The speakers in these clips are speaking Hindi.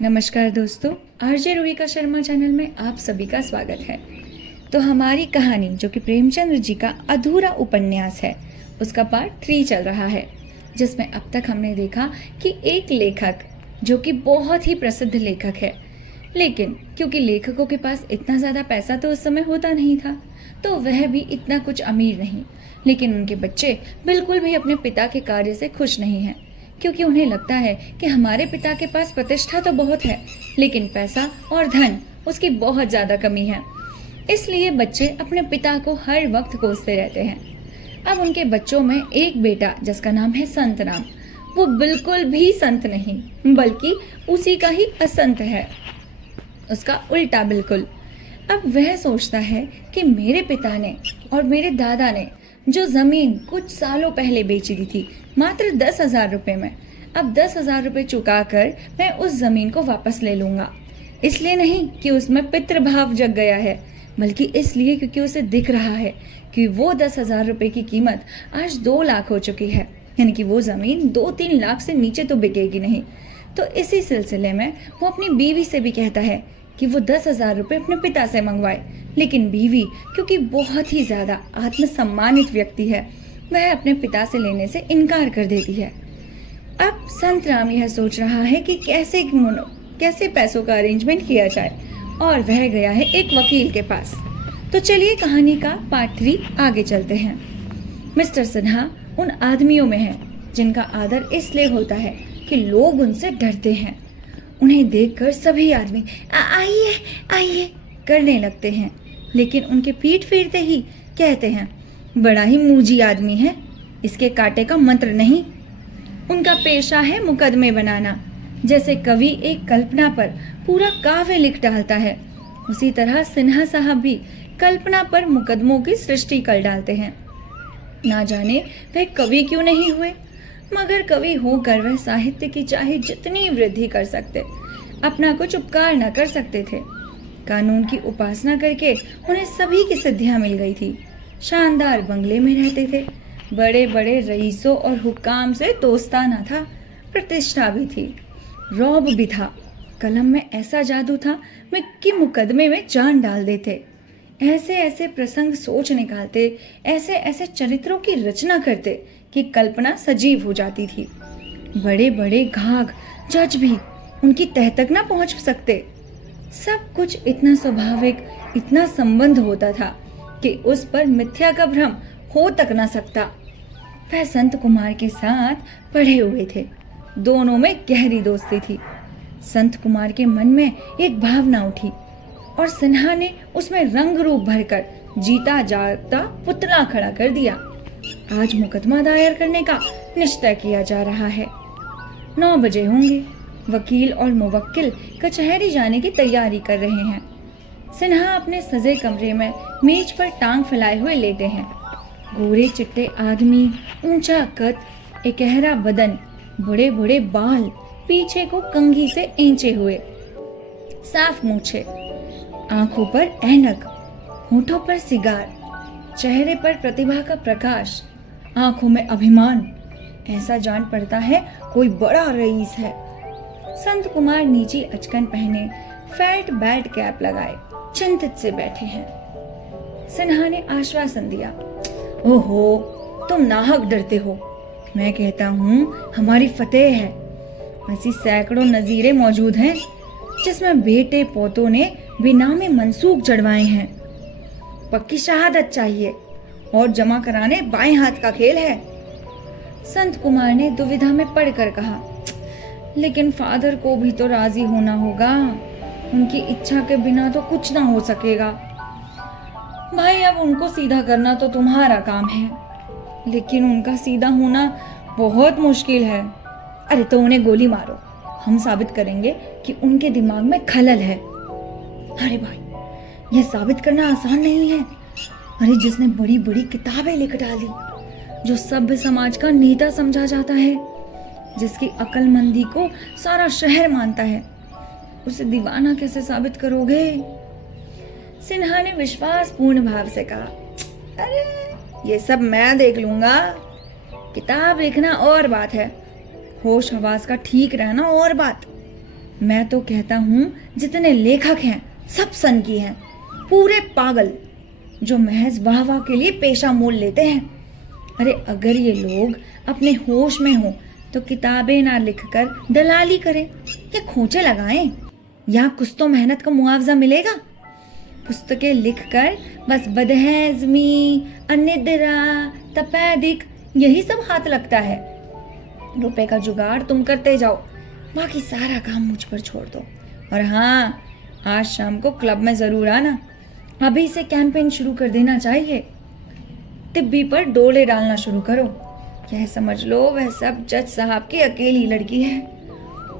नमस्कार दोस्तों, आरजे रोहिका शर्मा चैनल में आप सभी का स्वागत है। तो हमारी कहानी जो कि प्रेमचंद्र जी का अधूरा उपन्यास है, उसका पार्ट 3 चल रहा है, जिसमें अब तक हमने देखा कि एक लेखक जो कि बहुत ही प्रसिद्ध लेखक है, लेकिन क्योंकि लेखकों के पास इतना ज़्यादा पैसा तो उस समय होता नहीं था, तो वह भी इतना कुछ अमीर नहीं। लेकिन उनके बच्चे बिल्कुल भी अपने पिता के कार्य से खुश नहीं हैं, क्योंकि उन्हें लगता है कि हमारे पिता के पास प्रतिष्ठा तो बहुत है, लेकिन पैसा और धन उसकी बहुत ज़्यादा कमी है। इसलिए बच्चे अपने पिता को हर वक्त कोसते रहते हैं। अब उनके बच्चों में एक बेटा जिसका नाम है संत राम, वो बिल्कुल भी संत नहीं बल्कि उसी का ही असंत है, उसका उल्टा बिल्कुल। अब वह सोचता है कि मेरे पिता ने और मेरे दादा ने जो जमीन कुछ सालों पहले बेची दी थी मात्र 10,000 रुपए में, अब 10,000 रुपए चुका कर मैं उस जमीन को वापस ले लूंगा। इसलिए नहीं कि उसमें पितृभाव जग गया है, बल्कि इसलिए क्योंकि उसे दिख रहा है कि वो 10,000 रुपए की कीमत आज 2 लाख हो चुकी है, यानी कि वो जमीन 2-3 लाख से नीचे तो बिकेगी नहीं। तो इसी सिलसिले में वो अपनी बीवी से भी कहता है कि वो 10,000 रुपए अपने पिता से मंगवाए, लेकिन बीवी क्योंकि बहुत ही ज्यादा आत्मसम्मानित व्यक्ति है, वह अपने पिता से लेने से इनकार कर देती है। अब संत राम यह सोच रहा है कि कैसे पैसों का अरेंजमेंट किया जाए, और वह गया है एक वकील के पास। तो चलिए कहानी का पार्ट 3 आगे चलते हैं। मिस्टर सिन्हा उन आदमियों में है जिनका आदर इसलिए होता है कि लोग उनसे डरते हैं। उन्हें देखकर सभी आदमी आइए आइए करने लगते हैं, लेकिन उनके पीठ फेरते ही कहते हैं बड़ा ही मूजी आदमी है, इसके कांटे का मंत्र नहीं। उनका पेशा है मुकदमे बनाना। जैसे कवि एक कल्पना पर पूरा काव्य लिख डालता है, उसी तरह सिन्हा साहब भी कल्पना पर मुकदमों की सृष्टि कर डालते हैं। ना जाने वह कवि क्यों नहीं हुए, मगर कवि होकर वह साहित्य की चाहे जितनी वृद्धि कर सकते, अपना कुछ उपकार न कर सकते थे। कानून की उपासना करके उन्हें सभी की सिद्धियां मिल गई थी। शानदार बंगले में रहते थे, बड़े बड़े रईसों और हुक्काम से दोस्ताना था, प्रतिष्ठा भी थी, रौब भी था। कलम में ऐसा जादू था कि मुकदमे में जान डाल देते। ऐसे ऐसे प्रसंग सोच निकालते, ऐसे ऐसे चरित्रों की रचना करते कि कल्पना सजीव हो जाती थी। बड़े बड़े घाघ जज भी उनकी तह तक न पहुंच सकते। सब कुछ इतना स्वाभाविक, इतना संबंध होता था कि उस पर मिथ्या का भ्रम हो तक न सकता। वह संत कुमार के साथ पढ़े हुए थे, दोनों में गहरी दोस्ती थी। संत कुमार के मन में एक भावना उठी और सिन्हा ने उसमें रंग रूप भरकर जीता जागता पुतला खड़ा कर दिया। आज मुकदमा दायर करने का निश्चय किया जा रहा है। 9 बजे होंगे। वकील और मुवक्किल कचहरी जाने की तैयारी कर रहे हैं। सिन्हा अपने सजे कमरे में मेज पर टांग फैलाए हुए लेटे हैं। गोरे चिट्टे आदमी, ऊंचा कद, एकहरा बदन, बड़े बड़े बाल, पीछे को कंघी से एंचे हुए, साफ मूछे, आंखों पर ऐनक, होठों पर सिगार, चेहरे पर प्रतिभा का प्रकाश, आंखों में अभिमान। ऐसा जान पड़ता है कोई बड़ा रईस है। संत कुमार नीची अचकन पहने, फेल्ट बेल्ट कैप लगाए चिंतित से बैठे हैं। सिन्हा ने आश्वासन दिया, ओहो तुम नाहक डरते हो, मैं कहता हूँ हमारी फतेह है। ऐसी सैकड़ों नजीरें मौजूद हैं जिसमें बेटे पोतों ने बिना में मंसूख जड़वाए हैं। पक्की शहादत चाहिए और जमा कराने बाएं हाथ का खेल है। संत कुमार ने दुविधा में पड़कर कहा, लेकिन फादर को भी तो राजी होना होगा, उनकी इच्छा के बिना तो कुछ ना हो सकेगा। भाई अब उनको सीधा करना तो तुम्हारा काम है, लेकिन उनका सीधा होना बहुत मुश्किल है। अरे तो उन्हें गोली मारो, हम साबित करेंगे कि उनके दिमाग में खलल है। अरे भाई यह साबित करना आसान नहीं है। अरे जिसने बड़ी बड़ी किताबें लिख डाली, जो सभ्य समाज का नेता समझा जाता है, जिसकी अक्लमंदी को सारा शहर मानता है, उसे दीवाना कैसे साबित करोगे? सिन्हा ने विश्वासपूर्ण भाव से कहा, अरे ये सब मैं देख लूंगा। किताब लिखना और बात है, होश हवास का ठीक रहना और बात। मैं तो कहता हूँ जितने लेखक हैं सब सन की हैं, पूरे पागल, जो महज वाह वाह के लिए पेशा मोल लेते हैं। अरे अगर ये लोग अपने होश में हो तो किताबें ना लिखकर दलाली करें या खोचे लगाएं, या कुछ तो मेहनत का मुआवजा मिलेगा। पुस्तकें लिखकर बस बदहज़मी, अनिद्रा, तपेदिक यही सब हाथ लगता है। रुपए का जुगाड़ तुम करते जाओ, बाकी सारा काम मुझ पर छोड़ दो। और हाँ, आज शाम को क्लब में जरूर आना, अभी से कैंपेन शुरू कर देना चाहिए। तिब्बी पर डोले डालना शुरू करो। यह समझ लो वह सब जज साहब की अकेली लड़की है,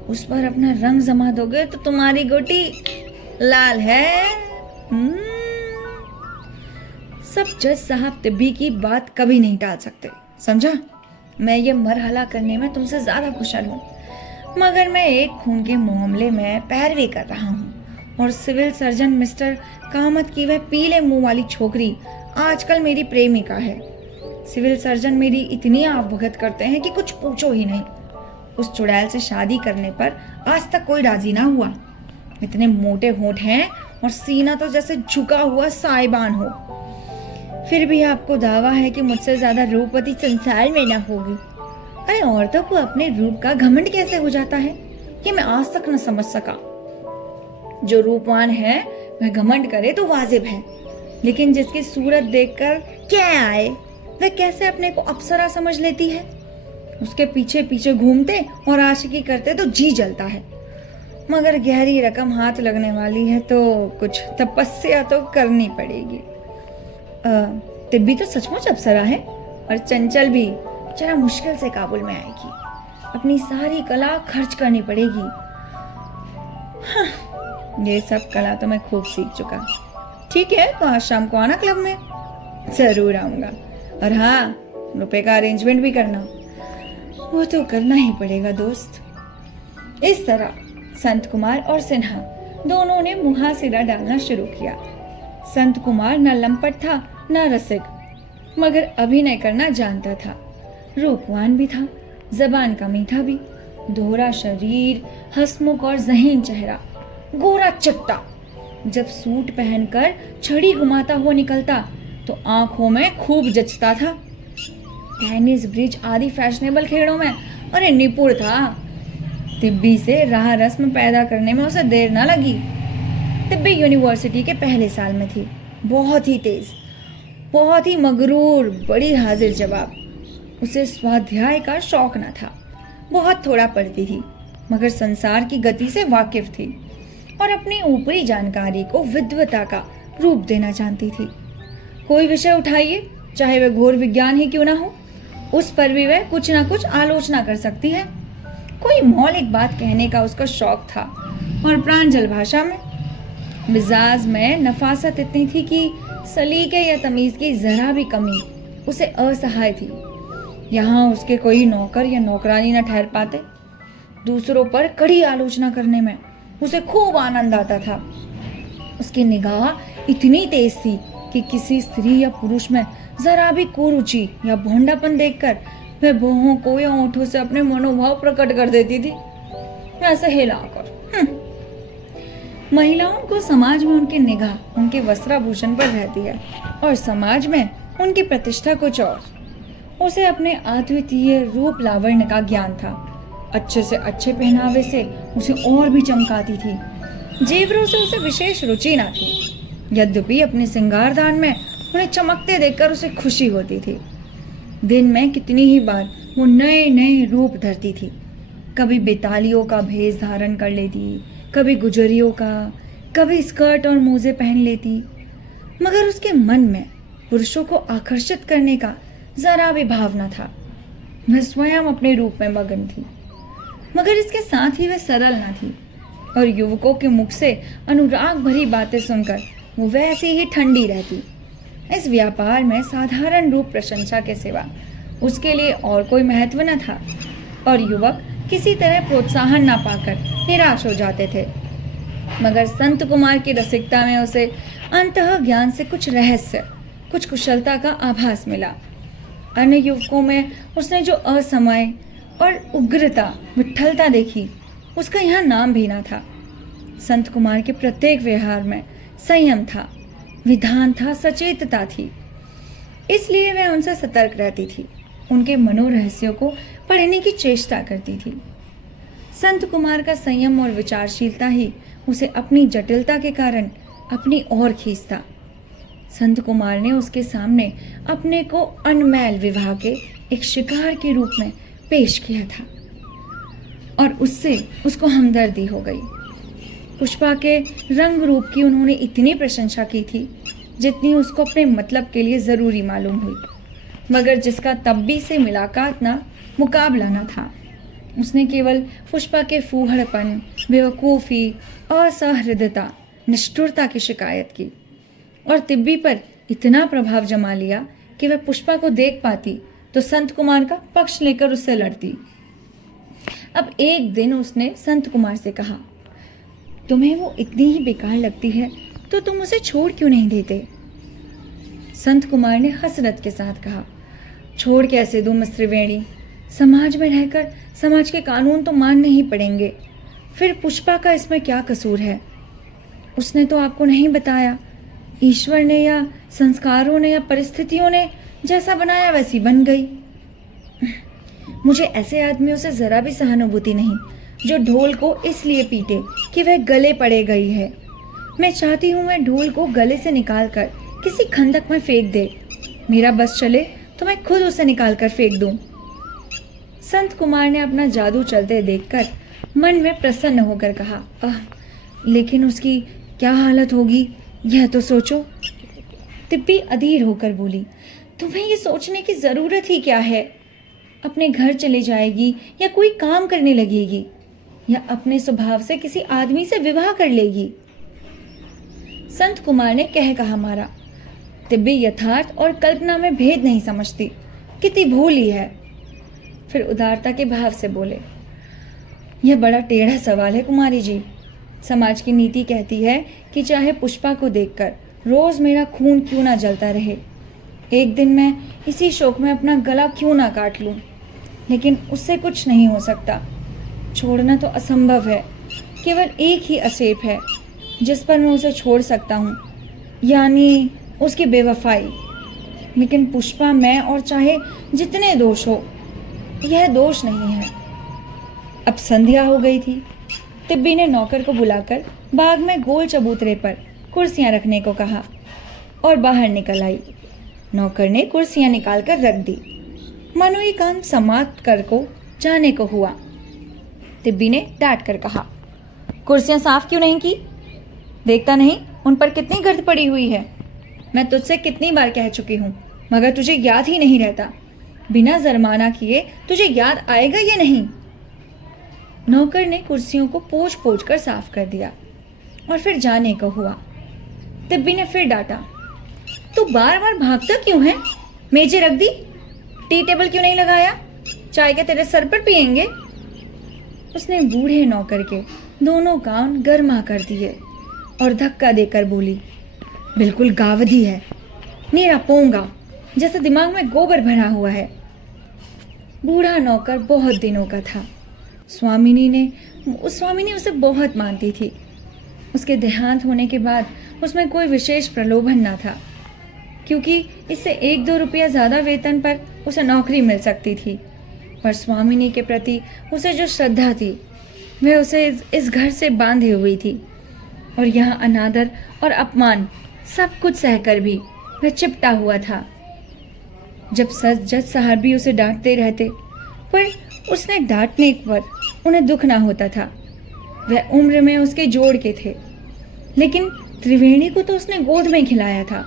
उस पर अपना रंग जमा दोगे तो तुम्हारी गोटी लाल है। सब जज साहब तिब्बी की बात कभी नहीं टाल सकते, समझा? मैं ये मरहला करने में तुमसे ज्यादा कुशल हूँ, मगर मैं एक खून के मामले में पैरवी कर रहा हूँ, और सिविल सर्जन मिस्टर कामत की वह पीले मुंह वाली छोकरी आजकल मेरी प्रेमिका है। सिविल सर्जन मेरी इतनी आवभगत करते हैं कि कुछ पूछो ही नहीं। उस चुड़ैल से शादी करने पर आज तक कोई राजी ना हुआ। इतने मोटे होंठ हैं और सीना तो जैसे झुका हुआ साइबान हो। फिर भी आपको दावा है कि मुझसे ज्यादा रूपवती संसार में ना होगी। अरे औरतों को अपने रूप का घमंड कैसे हो जाता है, ये मैं आज तक न समझ सका। जो रूपवान है वह घमंड करे तो वाजिब है, लेकिन जिसकी सूरत देखकर क्या आए वह कैसे अपने को अप्सरा समझ लेती है। उसके पीछे पीछे घूमते और आशिकी करते तो जी जलता है, मगर गहरी रकम हाथ लगने वाली है तो कुछ तपस्या तो करनी पड़ेगी। तिब्बी तो सचमुच अप्सरा है, और चंचल भी जरा मुश्किल से काबुल में आएगी। अपनी सारी कला खर्च करनी पड़ेगी। हाँ, ये सब कला तो मैं खूब सीख चुका। ठीक है, तो आज शाम को आना क्लब में। जरूर आऊंगा। और हाँ, रुपए का अरेंजमेंट भी करना। वो तो करना ही पड़ेगा दोस्त। इस तरह संत कुमार और सिन्हा दोनों ने मुहासिरा डालना शुरू किया। संत कुमार न लंपट था न रसिक, मगर अभिनय करना जानता था। रूपवान भी था, जबान का मीठा भी, दोहरा शरीर, हंसमुख और ज़हीन चेहरा, गोरा चिट्टा। जब सूट पहनकर छड़ी घुमाता हुआ निकलता तो आंखों में खूब जचता था। टेनिस, ब्रिज आदि फैशनेबल खेलों में अरे निपुण था। तिब्बी से राह रस्म पैदा करने में उसे देर ना लगी। तिब्बी यूनिवर्सिटी के पहले साल में थी, बहुत ही तेज, बहुत ही मगरूर, बड़ी हाजिर जवाब। उसे स्वाध्याय का शौक न था, बहुत थोड़ा पढ़ती थी, मगर संसार की गति से वाकिफ थी और अपनी ऊपरी जानकारी को विद्वता का रूप देना जानती थी। कोई विषय उठाइए, चाहे वह घोर विज्ञान ही क्यों ना हो, उस पर भी वह कुछ ना कुछ आलोचना कर सकती है। कोई मौलिक बात कहने का उसका शौक था, और प्रांजल भाषा में मिजाज में नफासत इतनी थी कि सलीके या तमीज की जरा भी कमी उसे असहाय थी। यहाँ उसके कोई नौकर या नौकरानी न ठहर पाते। दूसरों पर कड़ी आलोचना करने में उसे खूब आनंद आता था। उसकी निगाह इतनी तेज थी कि किसी स्त्री या पुरुष में जरा भी कुरुचि या भोंडापन देखकर वह भौहों को या ओठों से अपने मनोभाव प्रकट कर देती थी, ऐसे हिलाकर। महिलाओं को समाज में उनकी निगाह उनके वस्त्राभूषण पर रहती है, और समाज में उनकी प्रतिष्ठा कुछ और। उसे अपने अद्वितीय रूप लावण्य का ज्ञान था। अच्छे से अच्छे पहनावे से उसे और भी चमकाती थी। जेवरों से उसे विशेष रुचि ना थी, यद्यपि अपने श्रृंगारदान में उन्हें चमकते देखकर उसे खुशी होती थी। दिन में कितनी ही बार वो नए नए रूप धरती थी। कभी बेतालियों का भेष धारण कर लेती, कभी गुजरियों का, कभी स्कर्ट और मोजे पहन लेती, मगर उसके मन में पुरुषों को आकर्षित करने का जरा भी भाव न था। वह स्वयं अपने रूप में मगन थी, मगर इसके साथ ही वह सरल न थी, और युवकों के मुख से अनुराग भरी बातें सुनकर वो वैसे ही ठंडी रहती। इस व्यापार में साधारण रूप प्रशंसा के सिवा उसके लिए और कोई महत्व न था, और युवक किसी तरह प्रोत्साहन ना पाकर निराश हो जाते थे। मगर संत कुमार की रसिकता में उसे अंतः ज्ञान से कुछ रहस्य, कुछ कुशलता का आभास मिला। अन्य युवकों में उसने जो असमय और उग्रता, विठलता देखी, उसका यहाँ नाम भी ना था। संत कुमार के प्रत्येक व्यवहार में संयम था, विधान था, सचेतता थी। इसलिए वह उनसे सतर्क रहती थी, उनके मनोरहस्यों को पढ़ने की चेष्टा करती थी। संत कुमार का संयम और विचारशीलता ही उसे अपनी जटिलता के कारण अपनी ओर खींचता। संत कुमार ने उसके सामने अपने को अनमैल विवाह के एक शिकार के रूप में पेश किया था और उससे उसको हमदर्दी हो गई। पुष्पा के रंग रूप की उन्होंने इतनी प्रशंसा की थी जितनी उसको अपने मतलब के लिए ज़रूरी मालूम हुई, मगर जिसका तब्बी से मुलाकात ना मुकाबला ना था। उसने केवल पुष्पा के फूहड़पन, बेवकूफ़ी, असहृदयता, निष्ठुरता की शिकायत की और तिब्बी पर इतना प्रभाव जमा लिया कि वह पुष्पा को देख पाती तो संत कुमार का पक्ष लेकर उससे लड़ती। अब एक दिन उसने संत कुमार से कहा, तुम्हें वो इतनी ही बेकार लगती है तो तुम उसे छोड़ क्यों नहीं देते? संत कुमार ने हसरत के साथ कहा, छोड़ कैसे दूं मिस त्रिवेणी, समाज में रहकर समाज के कानून तो मानने ही पड़ेंगे। फिर पुष्पा का इसमें क्या कसूर है? उसने तो आपको नहीं बताया। ईश्वर ने या संस्कारों ने या परिस्थितियों ने जैसा बनाया वैसी बन गई। मुझे ऐसे आदमियों से जरा भी सहानुभूति नहीं जो ढोल को इसलिए पीटे कि वह गले पड़े गई है। मैं चाहती हूँ वह ढोल को गले से निकालकर किसी खंदक में फेंक दे। मेरा बस चले तो मैं खुद उसे निकाल कर फेंक दूं। संत कुमार ने अपना जादू चलते देखकर मन में प्रसन्न होकर कहा, लेकिन उसकी क्या हालत होगी यह तो सोचो। तिब्बी अधीर होकर बोली, तुम्हें ये सोचने की जरूरत ही क्या है? अपने घर चले जाएगी या कोई काम करने लगेगी या अपने स्वभाव से किसी आदमी से विवाह कर लेगी। संत कुमार ने कह कहा मारा, तिब्बी यथार्थ और कल्पना में भेद नहीं समझती, कितनी भोली है। फिर उदारता के भाव से बोले, यह बड़ा टेढ़ा सवाल है कुमारी जी। समाज की नीति कहती है कि चाहे पुष्पा को देखकर रोज मेरा खून क्यों ना जलता रहे, एक दिन मैं इसी शोक में अपना गला क्यों ना काट लूं, लेकिन उससे कुछ नहीं हो सकता। छोड़ना तो असंभव है। केवल एक ही आक्षेप है जिस पर मैं उसे छोड़ सकता हूँ, यानी उसकी बेवफाई। लेकिन पुष्पा, मैं और चाहे जितने दोष हो, यह दोष नहीं है। अब संध्या हो गई थी। तिब्बी ने नौकर को बुलाकर बाग में गोल चबूतरे पर कुर्सियां रखने को कहा और बाहर निकल आई। नौकर ने कुर्सियां निकालकर रख दी। मानो ये काम समाप्त कर को जाने को हुआ। तिब्बी ने डांट कर कहा, कुर्सियां साफ क्यों नहीं की? देखता नहीं उन पर कितनी गर्द पड़ी हुई है? मैं तुझसे कितनी बार कह चुकी हूँ, मगर तुझे याद ही नहीं रहता। बिना जुर्माना किए तुझे याद आएगा या नहीं? नौकर ने कुर्सियों को पोंछ पोंछ कर साफ कर दिया और फिर जाने को हुआ। तिब्बी ने फिर डांटा, तू बार बार भागता क्यों है? मेजें रख दी, टी टेबल क्यों नहीं लगाया? चाय के तेरे सर पर पिएंगे। उसने बूढ़े नौकर के दोनों कान गर्मा कर दिए और धक्का देकर बोली, बिल्कुल गावदी है, मेरा पोंगा, जैसे दिमाग में गोबर भरा हुआ है। बूढ़ा नौकर बहुत दिनों का था। स्वामिनी उसे बहुत मानती थी। उसके देहांत होने के बाद उसमें कोई विशेष प्रलोभन ना था, क्योंकि इससे 1-2 रुपया ज़्यादा वेतन पर उसे नौकरी मिल सकती थी। पर स्वामिनी के प्रति उसे जो श्रद्धा थी वह उसे इस घर से बांधे हुई थी, और यहाँ अनादर और अपमान सब कुछ सहकर भी वह चिपटा हुआ था। जब जज साहब भी उसे डांटते रहते, पर उसने डांटने पर उन्हें दुख ना होता था। वह उम्र में उसके जोड़ के थे, लेकिन त्रिवेणी को तो उसने गोद में खिलाया था।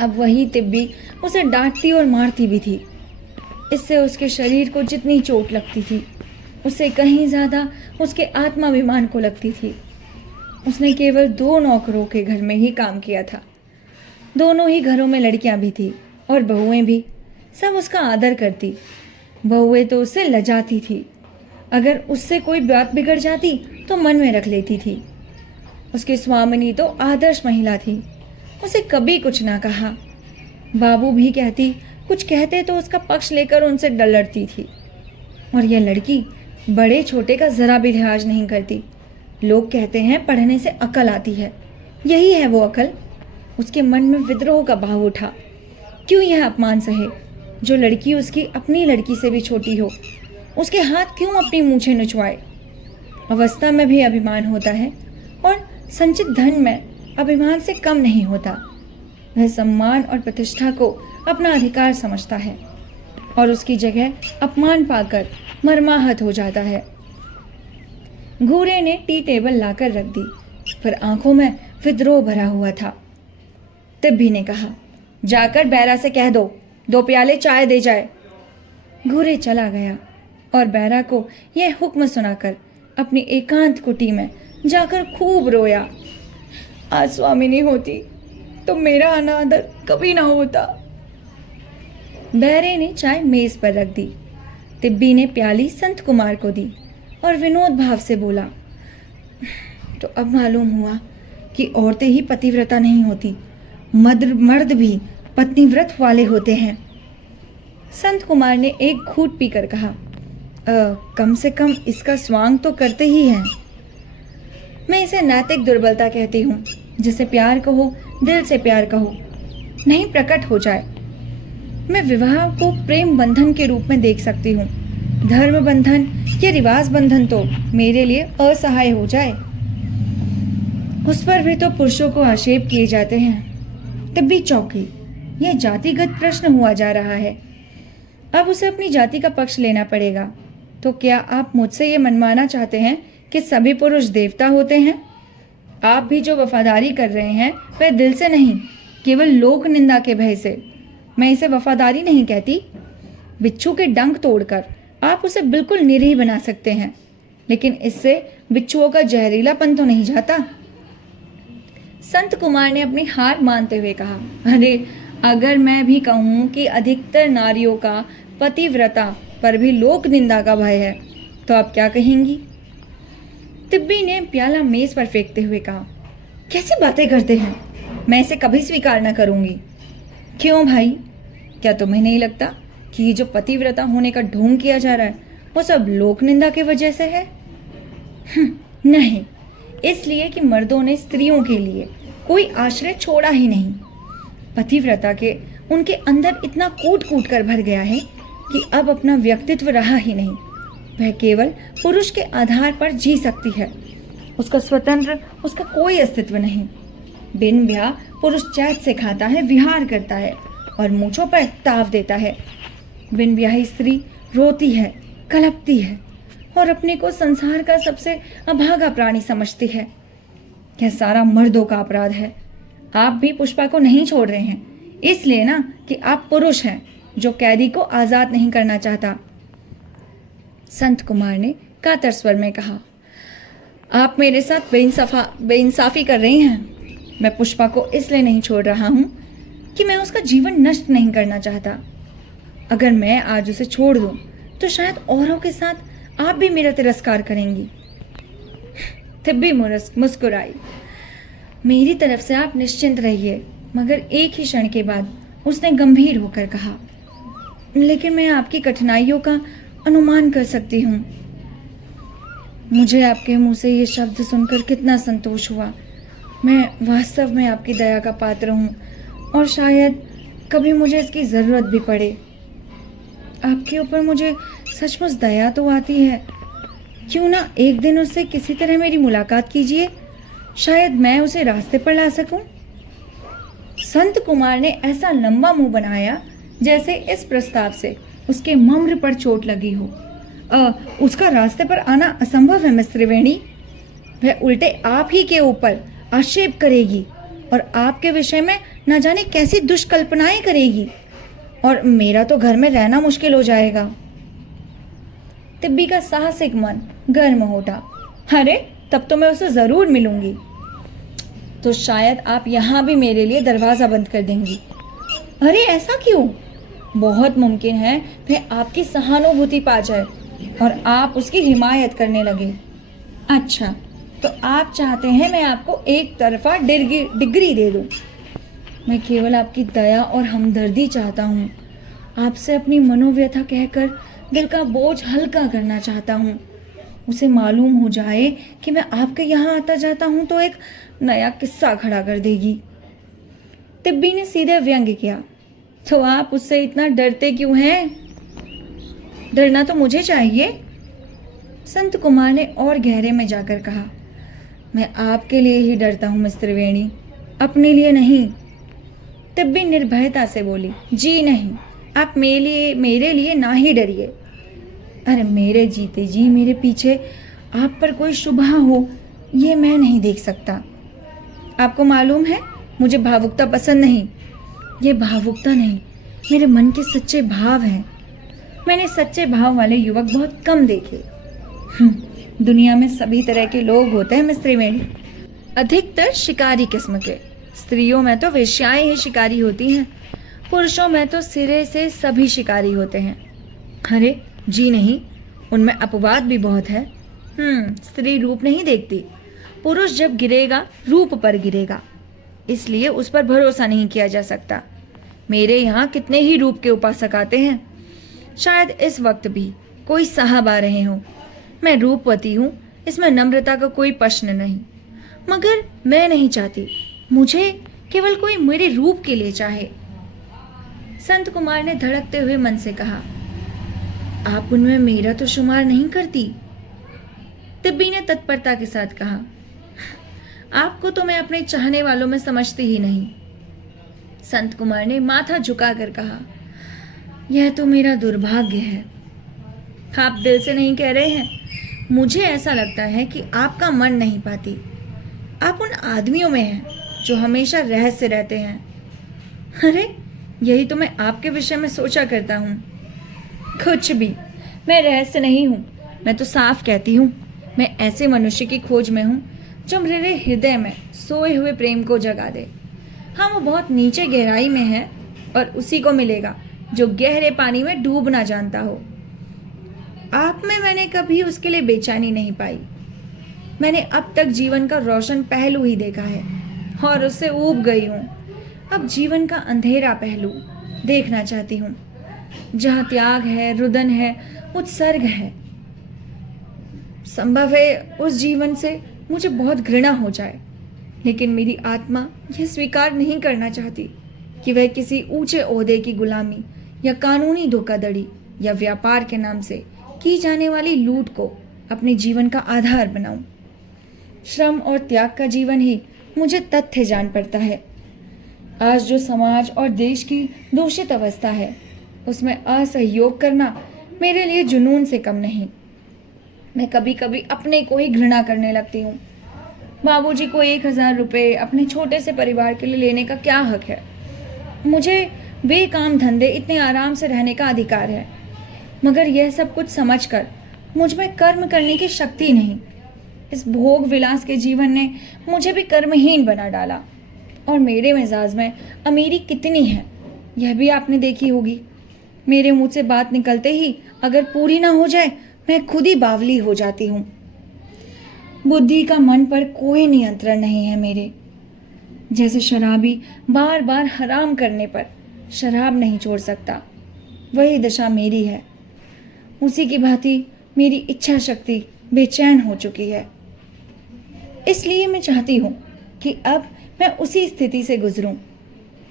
अब वही तिब्बी उसे डांटती और मारती भी थी। इससे उसके शरीर को जितनी चोट लगती थी, उससे कहीं ज़्यादा उसके आत्माभिमान को लगती थी। उसने केवल 2 नौकरों के घर में ही काम किया था। दोनों ही घरों में लड़कियां भी थी और बहुएं भी। सब उसका आदर करती। बहुएं तो उससे लजाती थी। अगर उससे कोई बात बिगड़ जाती तो मन में रख लेती थी। उसकी स्वामिनी तो आदर्श महिला थी। उसे कभी कुछ ना कहा। बाबू भी कुछ कहते तो उसका पक्ष लेकर उनसे डर लड़ती थी। और यह लड़की बड़े छोटे का जरा भी लिहाज नहीं करती। लोग कहते हैं पढ़ने से अकल आती है, यही है वो अकल। उसके मन में विद्रोह का भाव उठा। क्यों यह अपमान सहे? जो लड़की उसकी अपनी लड़की से भी छोटी हो, उसके हाथ क्यों अपनी मूछें नुचवाए? अवस्था में भी अभिमान होता है और संचित धन में अभिमान से कम नहीं होता। वह सम्मान और प्रतिष्ठा को अपना अधिकार समझता है और उसकी जगह अपमान पाकर मर्माहत हो जाता है। घूरे ने टी टेबल लाकर रख दी, पर आंखों में विद्रोह भरा हुआ था। तिब्बी ने कहा, जाकर बैरा से कह दो 2 प्याले चाय दे जाए। घूरे चला गया और बैरा को यह हुक्म सुनाकर अपनी एकांत कुटी में जाकर खूब रोया। आज स्वामिनी होती तो मेरा अनादर कभी ना होता। बैरे ने चाय मेज पर रख दी। तिब्बी ने प्याली संत कुमार को दी और विनोद भाव से बोला, तो अब मालूम हुआ कि औरतें ही पतिव्रता नहीं होती, मर्द भी पत्नीव्रत वाले होते हैं। संत कुमार ने एक घूंट पीकर कहा, कम से कम इसका स्वांग तो करते ही हैं। मैं इसे नैतिक दुर्बलता कहती हूँ, जिसे प्यार कहो, दिल से प्यार कहो, नहीं प्रकट हो जाए। मैं विवाह को प्रेम बंधन के रूप में देख सकती हूँ। धर्म बंधन या रिवाज बंधन तो मेरे लिए असहाय हो जाए। उस पर भी तो पुरुषों को आक्षेप किए जाते हैं। तिब्बी चौकी, यह जातिगत प्रश्न हुआ जा रहा है। अब उसे अपनी जाति का पक्ष लेना पड़ेगा। तो क्या आप मुझसे ये मनवाना चाहते हैं कि सभी पुरुष देवता होते हैं? आप भी जो वफादारी कर रहे हैं वह दिल से नहीं, केवल लोक निंदा के भय से। मैं इसे वफादारी नहीं कहती। बिच्छू के डंक तोड़कर आप उसे बिल्कुल निरीह बना सकते हैं, लेकिन इससे बिच्छुओं का जहरीलापन तो नहीं जाता। संत कुमार ने अपनी हार मानते हुए कहा, अरे अगर मैं भी कहूँ कि अधिकतर नारियों का पतिव्रता पर भी लोक निंदा का भय है, तो आप क्या कहेंगी? तिब्बी ने प्याला मेज पर फेंकते हुए कहा, कैसी बातें करते हैं? मैं इसे कभी स्वीकार न करूंगी। क्यों भाई, क्या तुम्हें नहीं लगता कि ये जो पतिव्रता होने का ढोंग किया जा रहा है वो सब लोक निंदा की वजह से है? नहीं, इसलिए कि मर्दों ने स्त्रियों के लिए कोई आश्रय छोड़ा ही नहीं। पतिव्रता के उनके अंदर इतना कूट कूट कर भर गया है कि अब अपना व्यक्तित्व रहा ही नहीं। वह केवल पुरुष के आधार पर जी सकती है। उसका स्वतंत्र उसका कोई अस्तित्व नहीं। बिन ब्याह पुरुष चैत से खाता है, विहार करता है और मूंछों पर ताव देता है। बिन ब्याही स्त्री रोती है, कलपती है और अपने को संसार का सबसे अभागा प्राणी समझती है। यह सारा मर्दों का अपराध है। आप भी पुष्पा को नहीं छोड़ रहे हैं, इसलिए ना कि आप पुरुष हैं जो कैदी को आजाद नहीं करना चाहता। संत कुमार ने कातर स्वर में कहा, आप मेरे साथ बेइंसाफी कर रही हैं। मैं पुष्पा को इसलिए नहीं छोड़ रहा हूं कि मैं उसका जीवन नष्ट नहीं करना चाहता। अगर मैं आज उसे छोड़ दूं तो शायद औरों के साथ आप भी मेरा तिरस्कार करेंगी। तिब्बी मुस्कुराई। मेरी तरफ से आप निश्चिंत रहिए। मगर एक ही क्षण के बाद उसने गंभीर होकर कहा, लेकिन मैं आपकी कठिनाइयों का अनुमान कर सकती हूँ। मुझे आपके मुंह से ये शब्द सुनकर कितना संतोष हुआ। मैं वास्तव में आपकी दया का पात्र हूँ और शायद कभी मुझे इसकी ज़रूरत भी पड़े। आपके ऊपर मुझे सचमुच दया तो आती है। क्यों ना एक दिन उससे किसी तरह मेरी मुलाकात कीजिए, शायद मैं उसे रास्ते पर ला सकूं। संत कुमार ने ऐसा लंबा मुंह बनाया जैसे इस प्रस्ताव से उसके मम्र पर चोट लगी हो। उसका रास्ते पर आना असंभव है मिस त्रिवेणी। वह उल्टे आप ही के ऊपर आक्षेप करेगी और आपके विषय में न जाने कैसी दुष्कल्पनाएं करेगी, और मेरा तो घर में रहना मुश्किल हो जाएगा। तिब्बी का साहसिक मन गर्म हो उठा। अरे तब तो मैं उसे जरूर मिलूंगी। तो शायद आप यहाँ भी मेरे लिए दरवाजा बंद कर देंगी। अरे ऐसा क्यों? बहुत मुमकिन है वह आपकी सहानुभूति पा जाए और आप उसकी हिमायत करने लगे। अच्छा, तो आप चाहते हैं मैं आपको एक तरफा डिग्री दे दूं? मैं केवल आपकी दया और हमदर्दी चाहता हूँ। आपसे अपनी मनोव्यथा कहकर दिल का बोझ हल्का करना चाहता हूँ। उसे मालूम हो जाए कि मैं आपके यहाँ आता जाता हूँ तो एक नया किस्सा खड़ा कर देगी। तिब्बी ने सीधे व्यंग्य किया, तो आप उससे इतना डरते क्यों हैं? डरना तो मुझे चाहिए। संत कुमार ने और गहरे में जाकर कहा, मैं आपके लिए ही डरता हूँ मिस त्रिवेणी, अपने लिए नहीं। तिब्बी निर्भयता से बोली, जी नहीं, आप मेरे लिए ना ही डरिए। अरे मेरे जीते जी मेरे पीछे आप पर कोई शुभा हो, ये मैं नहीं देख सकता। आपको मालूम है मुझे भावुकता पसंद नहीं। ये भावुकता नहीं, मेरे मन के सच्चे भाव हैं। मैंने सच्चे भाव वाले युवक बहुत कम देखे। दुनिया में सभी तरह के लोग होते हैं मिस त्रिवेणी, अधिकतर शिकारी किस्म के। स्त्रियों में तो वेश्याएं ही शिकारी होती हैं, पुरुषों में तो सिरे से सभी शिकारी होते हैं। अरे जी नहीं, उनमें अपवाद भी बहुत है। स्त्री रूप नहीं देखती, पुरुष जब गिरेगा रूप पर गिरेगा, इसलिए उस पर भरोसा नहीं किया जा सकता। मेरे यहाँ कितने ही रूप के उपासक आते हैं, शायद इस वक्त भी कोई साहब आ रहे हों। मैं रूपवती हूँ, इसमें नम्रता का कोई प्रश्न नहीं, मगर मैं नहीं चाहती मुझे केवल कोई मेरे रूप के लिए चाहे। संत कुमार ने धड़कते हुए मन से कहा, आप उनमें मेरा तो शुमार नहीं करती। तिब्बी ने तत्परता के साथ कहा, आपको तो मैं अपने चाहने वालों में समझती ही नहीं। संत कुमार ने माथा झुकाकर कहा, यह तो मेरा दुर्भाग्य है। आप दिल से नहीं कह रहे हैं, मुझे ऐसा लगता है कि आपका मन नहीं पाती। आप उन आदमियों में हैं जो हमेशा रहस्य रहते हैं। अरे यही तो मैं आपके विषय में सोचा करता हूँ। कुछ भी, मैं रहस्य नहीं हूँ, मैं तो साफ कहती हूँ, मैं ऐसे मनुष्य की खोज में हूँ जो मेरे हृदय में सोए हुए प्रेम को जगा दे। हाँ, वो बहुत नीचे गहराई में है और उसी को मिलेगा जो गहरे पानी में डूबना जानता हो। आप में मैंने कभी उसके लिए बेचैनी नहीं पाई। मैंने अब तक जीवन का रोशन पहलू ही देखा है और उससे ऊब गई हूँ। अब जीवन का अंधेरा पहलू देखना चाहती हूँ, जहाँ त्याग है, रुदन है, उत्सर्ग है। संभव है उस जीवन से मुझे बहुत घृणा हो जाए, लेकिन मेरी आत्मा यह स्वीकार नहीं करना चाहती कि वह किसी ऊंचे ओहदे की गुलामी या कानूनी धोखाधड़ी या व्यापार के नाम से की जाने वाली लूट को अपने जीवन का आधार बनाऊं। श्रम और त्याग का जीवन ही मुझे तथ्य जान पड़ता है। आज जो समाज और देश की दूषित अवस्था है, उसमें असहयोग करना मेरे लिए जुनून से कम नहीं। मैं कभी कभी अपने को ही घृणा करने लगती हूँ। बाबूजी को 1000 रुपये अपने छोटे से परिवार के लिए लेने का क्या हक है? मुझे बेकाम धंधे इतने आराम से रहने का अधिकार है, मगर यह सब कुछ समझकर मुझ में कर्म करने की शक्ति नहीं। इस भोग विलास के जीवन ने मुझे भी कर्महीन बना डाला। और मेरे मिजाज में अमीरी कितनी है यह भी आपने देखी होगी। मेरे मुंह से बात निकलते ही अगर पूरी ना हो जाए, मैं खुद ही बावली हो जाती हूँ। बुद्धि का मन पर कोई नियंत्रण नहीं है मेरे। जैसे शराबी बार बार हराम करने पर शराब नहीं छोड़ सकता, वही दशा मेरी है। उसी की भांति मेरी इच्छा शक्ति बेचैन हो चुकी है। इसलिए मैं चाहती हूँ कि अब मैं उसी स्थिति से गुजरूं।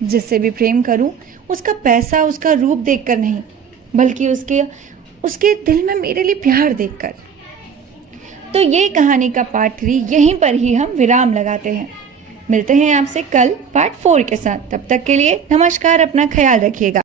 जिससे भी प्रेम करूं, उसका पैसा, उसका रूप देखकर नहीं, बल्कि उसके दिल में मेरे लिए प्यार देखकर। तो ये कहानी का पार्ट 3 यहीं पर ही हम विराम लगाते हैं। मिलते हैं आपसे कल पार्ट 4 के साथ। तब तक के लिए नमस्कार, अपना ख्याल रखिएगा।